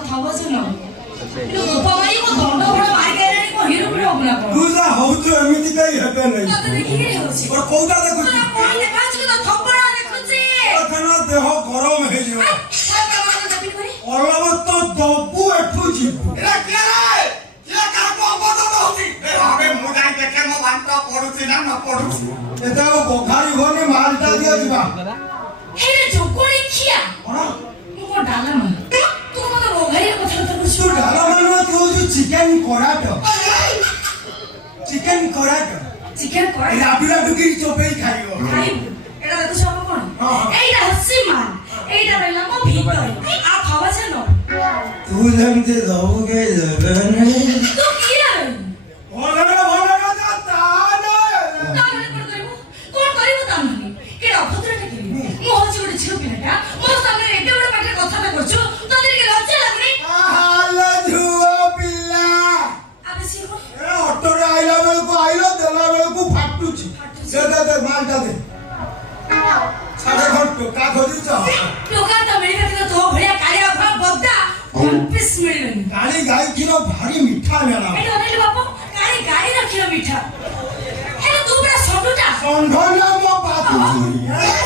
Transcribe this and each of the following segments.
କଥା ବସିନ କିନ୍ତୁ ଗୋପମାଇ को ଦଣ୍ଡ ବଡ ମାରି ଗଲେଣି को ହିରୋ ବି ହବନା ତୁ ଯା ହଉଛୁ ଏମିତି କାଇଁ ହେବେ ନାହିଁ ତତେ ଦେଖିକି ହେଉଛି और କୋଉଟା ଦେଖୁଛୁ କଣ ଦେଖାଉଛି ତ ଥପଡ଼ା ଦେଖୁଛି ତୋର ଦେହ ଗରମ ହେଇଯିବ ଅଲବ ତ ଦବୁ ଏଠୁ ଯିବୁ ଏରା କିଏ ରେ କିଏ କାହାକୁ ଅବଦ ଦଉଛି ଏ ଭାବେ ମୁଁ ଯାଇ ଦେଖେ ମୋ ଭାତ ପଡୁଛି ନା ନ ପଡୁଛି ଏଟା ବଖାରି ଘରେ ମାଲଟା ଦିଅ ଯିବା ହେ ଯୋଗଳି ଖିଆ କଣ ମୁଁ କଣ ଡାଲା ମାନ ତୁ ମତେ ବଘାରି କଥା କରୁଛୁ ତୁ ଡାଲା ମାନ ତୁ ହଉଛୁ ଚିକେନ କରାଟ ଚିକେନ କରା ରାବିରା ଡୁକିରି ଚୋପେଇ ଖାଇବ ଖାଇବୁ ଏଟା ଦେଖୁଛୁ ଆମ କଣ ଏଇଟା ହସି ମାନ ଏଇଟା ରହିଲା ମୋ ଭିତରେ ଆଉ ଖାବା ସେ ନ ତୁ ଯେମିତି ଦବୁ କେ ଦେବେ ନାହିଁ ତୁ କିଏ ଭଲ ଯା ତା ତାମାନେ କଣ କରିବୁ ତାମାନେ କେଡା ଅଭଦ୍ରଟା କରିବୁ ମୁଁ ହଉଛି ଗୋଟେ ଝିଅ ପିଲାଟା ମୋ ସାମ୍ନାରେ ଏତେ ବଡ ପାଟିରେ କଥାଟା କରୁଛୁ ତତେ ଟିକେ ଲଜ୍ଜା ଲାଗୁନି ହାଲ ଝୁଅ ପିଲା ଆବେ ସିଏ କଣ ଏ ଅଟୋରେ ଆଇଲା ବେଳକୁ ଆଇଲ ଦେଲା ବେଳକୁ ଫାଟୁଛି ଦେ ମାଲଟା ଦେ ସାଢେ ଘଣ୍ଟ କା ଖୋଜୁଛ ଟୋକା ତ ମିଳିବ କିନ୍ତୁ ତୋ ଭଳିଆ କାଳିଆ ଭାବ ବଦା କମ୍ପିସ୍ ମିଳିବନି କାଳି ଗାଈ କ୍ଷୀର ଭାରି ମିଠା ମେଳା ଏଇଟା ଅନେଇଲୁ ବାପ କାଳି ଗାଈର କ୍ଷୀର ମିଠା ହେଲେ ତୁ ପୁରା ସଟୁଟା ଷଣ୍ଢ ମୋ ବାପୁ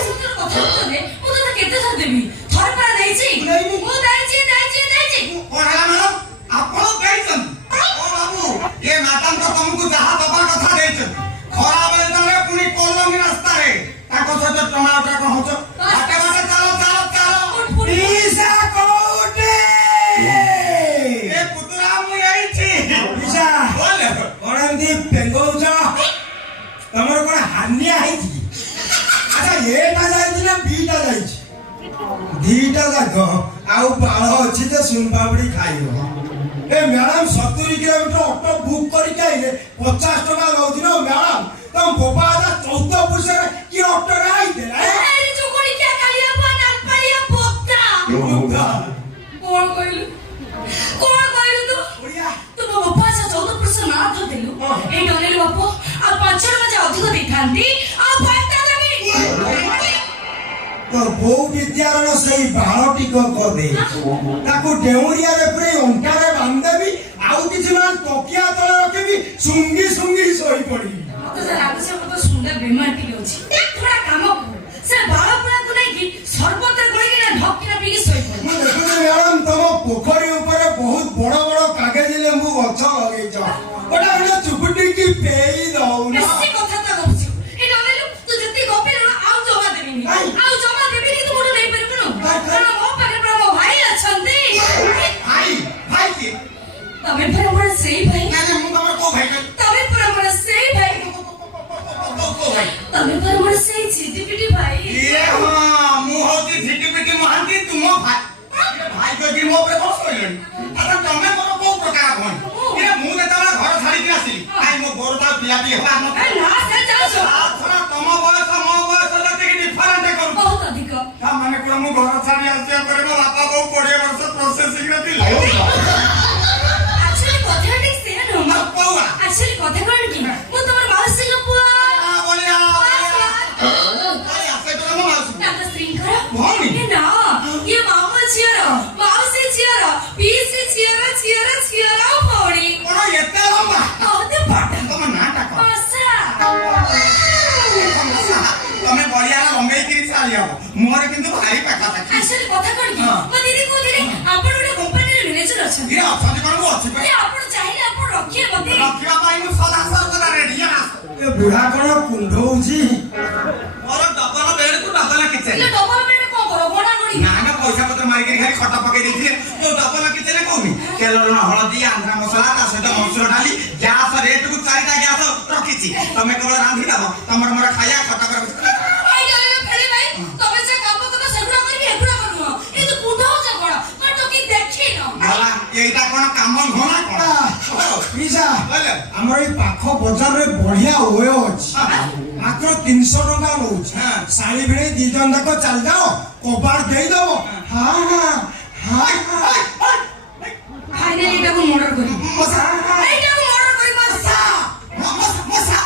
ସୁନ୍ଦର କଥା କହୁଥିଲେ ମୁଁ ତତେ କେତେ ଥର ଦେବି ଥରେ ପରା ଦେଇଛି ମୁଁ ଦେଇଛି କଣ ହେଲା ମ୍ୟାଡମ ଆପଣ ଦେଇଛନ୍ତି ଓ ବାବୁ ଏ ମ୍ୟାଡମ ତ ତମକୁ ଯାହା ଦବା କଥା ଦେଇଛନ୍ତି ଖରା ବେଳେ ତମେ ପୁଣି କଲୋନୀ ରାସ୍ତାରେ ତାଙ୍କ ସହିତ ଟମାଟର କଣ ହଉଛ ବାଟେ ବାଟେ ଚାଲ ପିସା କୋଉଠି ଏ ପୁତୁରା ମୁଁ ଏଇଠି ପିସା ବୋଲେ କଣ ଏମିତି ପେଙ୍ଗଉଛ ତମର କଣ ହାନିଆ ହେଇଛି ଆଚ୍ଛା ଏଟା ଯାଇଛି ନା ବିଟା ଯାଇଛି ଦିଟା ଯାକ ଆଉ ବାଳ ଅଛି ଯେ ସୁନପାପଡି ଖାଇବ ଏ ମ୍ୟାଡାମ 70 କିଲୋମିଟର ଅଟୋ ବୁକ୍ କରିକି ଆଇଲେ 50 ଟଙ୍କା ଦଉଛି ନା ମ୍ୟାଡାମ ତମ ବୋପା ଆଦା 14 ପଇସାରେ କି ଅଟୋରେ ଆଇଥିଲା ଏଇ ଚୁକୁଳି କିଆ କାଳିଆ ପା ନାଲପାଳିଆ ବଦା କଣ କହିଲୁ ତୁ ଓଡିଆ ତୁ ମୋ ବାପା 14 ପୁରୁଷ ନା ଧରିଲୁ ଏଇ ଡନେଲ ବାପ ଆଉ 5 ଟଙ୍କା ଯେ ଅଧିକ ଦେଇଥାନ୍ତି ଆଉ ପାଟା ଦେବି तो बोउ विद्यारण सही बाळटिक कदे ताकू डेउरियारे पुरे अंटारे बांधेबी आउ किछि मान तकिया तळे रखेबी सुंगी सोई पड़ी मते से लागु से मते सुंदर बीमार टिके अछि थोड़ा काम कर से बाळ पुरा को नै कि सरबतर गोळी ना ढक्किना पीकी सोई पड़ी मैं देखु मैडम तम पोखरी ऊपर बहुत बड़ बड़ कागज लेंबू गछ लगै छ ओटा ओटा चुकुटी की पेई दउ ना बेसी कथा त गप्छु ए डनेलु तू जति गपिलु आउ जमा देबिनी आउ जमा देबिनी तू मोर नै परबुनु मो पाखे पर मो भाई अछंती भाई की तमे पर मोर सेई भाई ना मु तमर को भाई तमे पर मोर सेई भाई को भाई तमे पर मोर सेई चिटिपिटी भाई ये हां मु होती झिटिपिटी महांती तुम भाई भाई को गिर मो पे बस कइलनी आता तमे मोर को प्रकार भन ये मु जेतला घर छाडी के आसी आई मो गोरता पिया पी होला न ए ना से जाओ थोड़ा तम बयस मो बयस जति कि डिफरेंट करू बहुत अधिक ता माने को मु घर छाडी आसी करे मो बापा को 20 वर्ष प्रोसेसिंग रे थिला एक्चुअली कथा ठीक से न मत पौआ एक्चुअली कथा कोन कि मु तमर माउसी को पुआ आ बोलिया आई आसे तो मो माउसी ताका श्रृंखला भौणी ए ना ये मामा चियर माउसी चियर पीसी चियर भौणी कोन एते लंबा बहुते पाटा तम नाटा को आशा तमे बढ़िया लंबे की साली हो मोर किंतु भारी पाखा पाखी एक्चुअली कथा कोन कि मो दीदी कहथिले आपण ओडे कंपनी रे मैनेजर अछन ये अछन कोन को अछि ए आपण चाहिले आपण रखिए मते रखिया पाई मु सदा सर्वदा रेडी है ए बुढ़ा कोन कुंढौजी मोर डबल बेड को डबल किचन ले डबल बेड को करो गोडा गोडी ना ना पैसा पत्र मारी के खाली खटा पके देथि तो डबल किचन कोनी केलर हळदी आंध्रा मसला ता सहित मसुर डाली गैस रेट को 4टा गैस रखिछि तमे केवल रांधी दबो तमर मोर खाया खटा कर आई गले फेरे भाई तमे से काम को तो सेगुडा करबी एगुडा करनु ए तो कुंढौ जे कोन मत तो की देखि न भला एटा कोन काम घोना कोन पिसा बोले हमर ई पाखो बाजार रे बढ़िया ओए अछि मात्र 300 टका नउछ साली भिड़े दी जन तक चल जाओ कोबार देई दबो हां फाइनली एटा को मर्डर करी मसा एटा को मर्डर करी मसा मसा मसा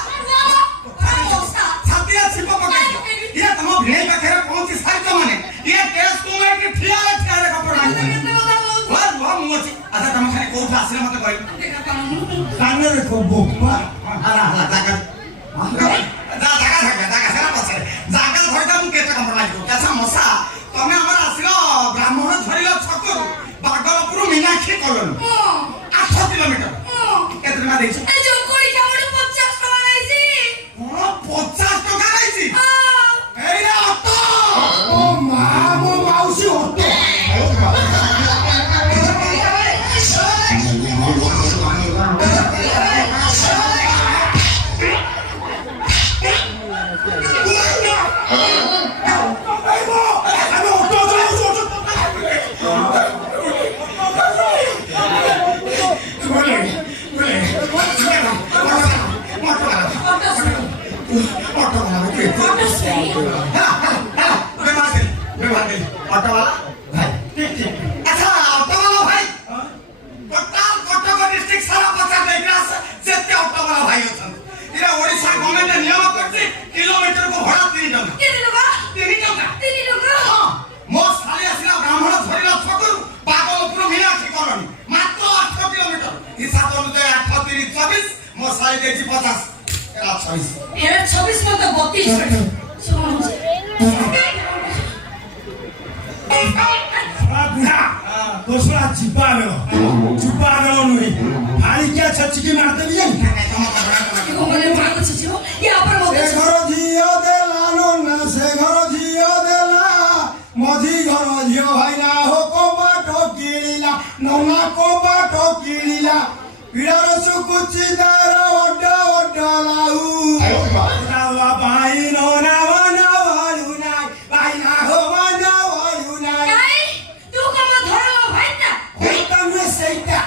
छाती छिप पके ये तम भिड़े पाखे पहुंची साइट माने ये केस को में कि ठिया रे कपड़ा ଆଚ୍ଛା ତମେ ଖାଲି କୋଉଠୁ ଆସିଲେ ମତେ କହିବ ଦେଖା ପାଉନୁ କାନରେ ବୋପା ହେଲା ହେଲା ଜାଗା ସେଟା ପଛରେ ଜାଗା ଧରିଟା ମୁଁ କେତେ କମ୍ପ୍ରମାଇଜ କରୁଛି ଆଚ୍ଛା ମଶା ତମେ ଆମର ଆସିଲ ବ୍ରାହ୍ମଣ ଝରିଲ ଛକରୁ ବାଗଲପୁର ମୀନାକ୍ଷୀ କଲୋନୀ 8 କିଲୋମିଟର କେତେ ଟଙ୍କା ଦେଇଛ ଏ ଯୋଉ କୋଳି କାମড় 50 ଟଙ୍କା ନେଇଛି କଣ 50 ଟଙ୍କା ନେଇଛି ହଁ ଏଇଟା ଅଟୋ ଓ ମା ମୋ ମାଉସୀ ଅଟୋ हेरा 26 में तो 32 दोसरा चिपा गलो नुई भाई क्या छच्ची की मारते भी है को मने मार को छियो या पर ए मत घर झियो देला नो ना से घर झियो देला मझी घर झियो भाई ना हो को बाटो किळिला नोना को बाटो किळिला पिडार सुकुची दार ओडा ओडा लाऊ रावा भाई नोना वना वालू नाय भाई ना हो वना वालू नाय काय तू कम धरो भाई ना होता में सेटा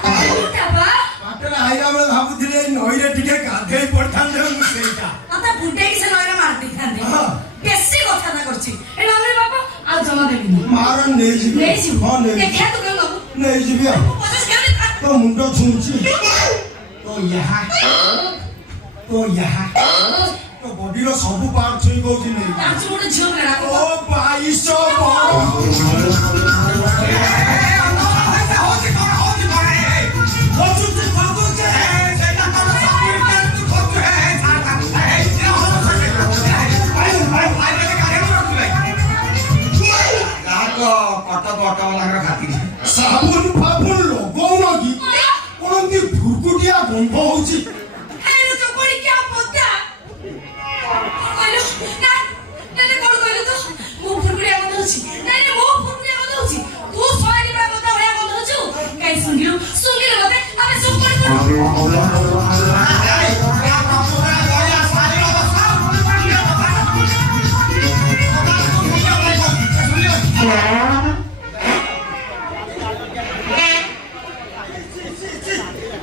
उठा बा पाटला आइला बेले भाबुथिले नईरे टिके गाधेई पड़थान जे सेटा आता बुड्ढे की से नयना मार दिखांदे हां बेसी कथा ना करछि ए नामरे बाबा आ जमा देबी मारन नहीं जी नहीं छी हां नहीं देखा तू केन बाबू नहीं जी बिया 50 के खा तो मुंडो छुंची तो यहाँ तो बॉडी रो सब पार्ट छुई गौ जी नहीं आज मोटे झियो मेरा को ओ भाई सो साबुन फाबुन लोगो नगी कोनती भुरकुटिया गंध होची हेलो तो कोड़ी क्या पोता कहलो ना ने कोन कहलो तो मो फुरकुड़िया बंद होची नहीं मो फुरकुड़िया बंद होची तू सोनी बा बंद होया बंद होचू काई सुंगिलो मते आबे सुन कर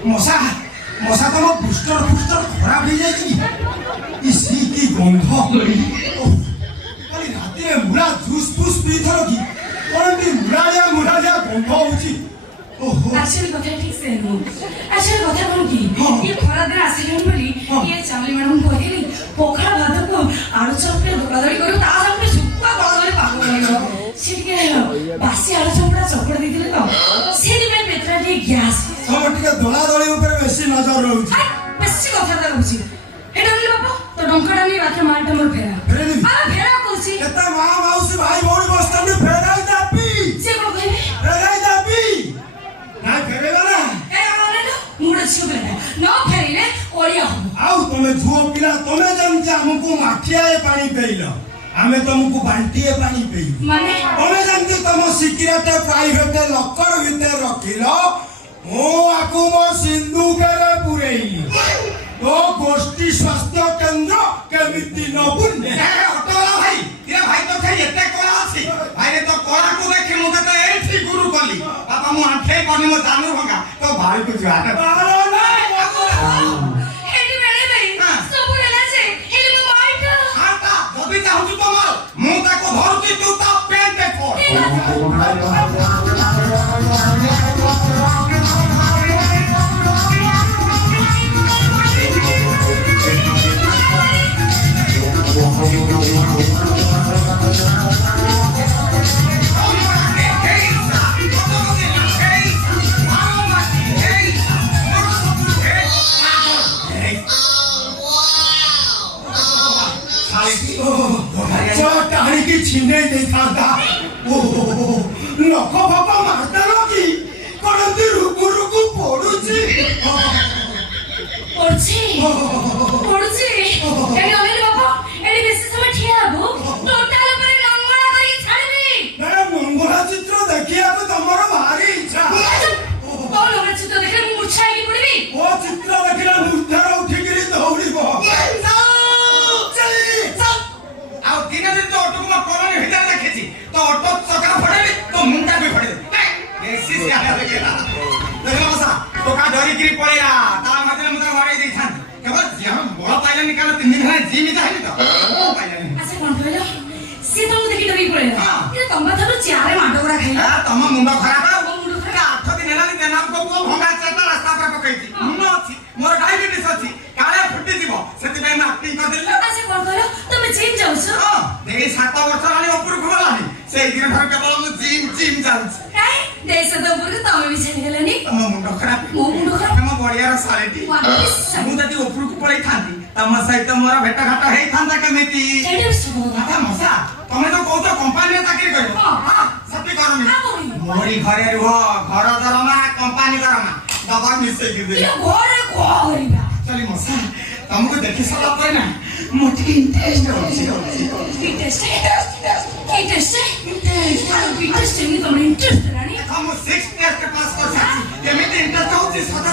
मशा मशा तो पुस्टर खराब हो जाए इसी की गंध खाली रात में मुला जूस फूस पी थर की कौन भी मुलालिया गंध होची ओहो एक्चुअली कथा ठीक से नो एक्चुअली कथा कोन की हाँ। ये खरा दिन आसिलन बोली हाँ। ये चावली मैडम कहली पोखरा भात को आलू चप पे दौड़ादौड़ी करू ता सामने सुक्का बड़ादौड़ी पागल होइलो सिटके बासी आलू चपड़ा चपड़ दिले तो सेदी में पेट्रा दी गैस सब टिके दला दली ऊपर बेसी नजर रहउची हाय बेसी कथा दा कहूची हे डरली बाबा तो डंकाटा नहीं राखे मालटा मोर फेरा फेरे दी आ फेरा कहूची एता मां माउसी भाई भौणी बस्तान में फेराई दापी से को कहले फेराई दापी ना फेरेला ना ए आने मुड़ा छियो बेटा न फेरिले ओडिया हो आउ तमे झुओ पिला तमे जेमति हमकु माठियाए पानी पेइलो आमे तुमको बाल्टीए पानी पेइलो माने तमे जेमति तम सिक्रेट प्राइवेट लॉकर भीतर रखिलो मो आकु मो सिंधुकेरे पुरेइली तो गोष्ठी स्वास्थ्य केंद्र केमिति न बुन्ने भाई तो थे एते कोला अछि भाई रे तो कोला को देखि मुते तो एठी गुरु कली बाबा मु आठे कोनी मो जानू भंगा तो भाई को जुआ बारो ना हेडी बेले भाई हाँ। सब हेला जे हेली मो माइटा हाता जबि चाहू तो मर मु ताको धरुची तू ता पेन पे फोड़ दादा ओ नख फक मारदेल कि करती रुकु रुकु पड़ुची পড়ছি পড়ছি এই অনিল বাবা এই বেশি সময় ঠিয়া হবো টোটাল উপরে নঙ্গলা করি ছাড়বি না মঙ্গলা চিত্র দেখিବାକୁ ତମର ଭାରି ଇଚ୍ଛା কোন লোকের চিত্র দেখে মু মূর্ছা হয়ে পড়বি ଓ ଚିତ୍ର ଦେଖିଲେ ମୂର୍ଚ୍ଛାର ଉଠିକିରି ଦୌଡ଼ିବ ଆଉ ଦିନେ ଦିନ ତ ଅଟୋକୁ ମୋ କଲୋନୀ ଭିତରେ ଦେଖିଛି ତ ଅଟୋ ଚକା ଫଟେଇବି ତ ମୁଣ୍ଡା ବି ଫଟେଇବି ବେଶୀ ସିଆଡା ଦେଖିଲା ଦେଖିଲ ମଶା ଟୋକା ଧରିକିରି ପଳେଇଲା ତା ମଧ୍ୟରେ ମୁଁ ତାକୁ ବାଡ଼େଇ ଦେଇଥାନ୍ତି କେବଳ ଝିଅ ବଳ ପାଇଲାନି କାରଣ 3 ଦିନ ହେଲା ଜିମିତା ହେଲି ତ ପାଇଲାନି আচ্ছা কোন কইলো সে তো দেখি ডরি পড়েলা এ তোমা থারু চারে মাডো করা খাইলা ତମ ମୁଣ୍ଡ ଖରାପ ଆଉ ମୋ ମୁଣ୍ଡ ଖରାପ। 8 ଦିନ ହେଲାନି ଦେନାମକୁ ପୁଅ ଭଙ୍ଗା ଚାଟା ରାସ୍ତା ଉପରେ ପକେଇଛି ମୁଣ୍ଡ ଅଛି ମୋର ଡାଇବେଟିସ୍ ଅଛି କାଳେ ଫୁଟିଯିବ ସେଥିପାଇଁ ମୁଁ ଆକ୍ଟିଂ କରିଦେଲି আচ্ছা কোন কইলো তুমি জিম যাওছো ଦେଇ 7 ବର୍ଷ ହେଲାଣି ଉପରକୁ ଗଲାଣି ସେଇ ଦିନ ଠାରୁ କେବଳ ମୁଁ ଜିମ୍ ଯାଉଛି কাই দেশ তো উপরে তুমি ବି ଛାଡି গেলানি ତମ ମୁଣ୍ଡ ଖରାପ ମୋ ମୁଣ୍ଡ ଖରାପ ତମ ବଢିଆର ଶାଳୀଟି ମୁଁ ଯଦି ଉପରକୁ ପଳେଇଥାନ୍ତି ତମ ସହିତ ମୋର ଭେଟ ଘାଟ ହେଇଥାନ୍ତା କେମିତି ସେଇଟା ବି ସତ କଥା ଆଚ୍ଛା ମଶା ତମେ ତ କହୁଛ କମ୍ପାନୀରେ ଚାକିରି କରିବ ହଁ। ସେଠି କରନି ହଁ, କରିବି। ମୋରି ଘରେ ରୁହ ଘର ଦରମା କମ୍ପାନୀ ଦରମା ଦବା ମିଶେଇକି ଦେବି ଇଏ ଘରେ କଣ କରିବା ଚଲି ମଶା ତମକୁ ଦେଖି ସାରିଲା ପରେ ନା ମୋର ଟିକେ ଇଣ୍ଟରେଷ୍ଟ ଅଛି কি টেস্ট কি টেস্ট আর কি টেস্ট নি তোমার ইন্টারেস্ট রানি ମୁଁ 6 ଟେଷ୍ଟ ପାସ୍ କରିସାରିଛି କେମିତି ଇଣ୍ଟରେଷ୍ଟ ହଉଛି ସତ